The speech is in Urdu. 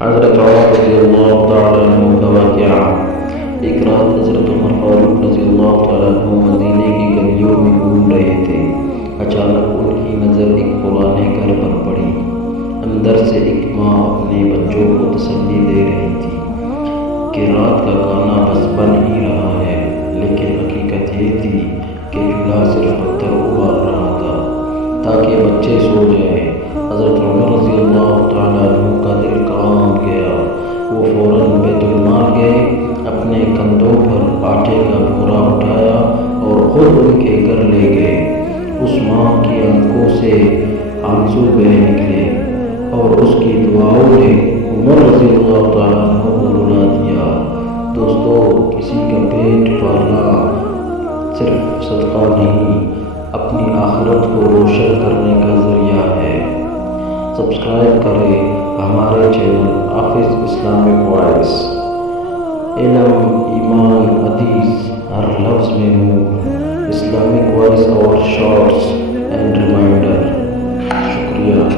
حضرت عمر رضی اللہ تعالیٰ عنہ کا واقعہ۔ ایک رات حضرت عمر فاروق رضی اللہ تعالیٰ عنہ مدینے کی گلیوں میں گھوم رہے تھے۔ اچانک ان کی نظر ایک پرانے گھر پر پڑی۔ اندر سے ایک ماں اپنے بچوں کو تسلی دے رہی تھی کہ رات کا کھانا بس بن ہی رہا ہے، لیکن حقیقت یہ تھی کہ چولہا صرف پتھر ابال رہا تھا تاکہ بچے سو جائیں۔ حضرت عمر رضی اللہ تعالیٰ عنہ کا دل کام گیا۔ وہ فوراً بیت المال گئے، اپنے کندھوں پر آٹے کا بورا اٹھایا اور خود ان کے گھر لے گئے۔ اس ماں کی آنکھوں سے آنسو بہہ نکلے اور اس کی دعاؤں نے عمر رضی اللہ تعالیٰ عنہ کو رلا دیا۔ دوستو، کسی کا پیٹ پالنا صرف صدقہ نہیں، اپنی آخرت کو روشن کرنے کا ذریعہ ہے۔ سبسکرائب کریں ہمارے چینل حافظ اسلامک وائس۔ علم، ایمان، حدیث، ہر لفظ میں نور۔ اسلامک وائس اور شارٹس اینڈ ریمائنڈر۔ شکریہ۔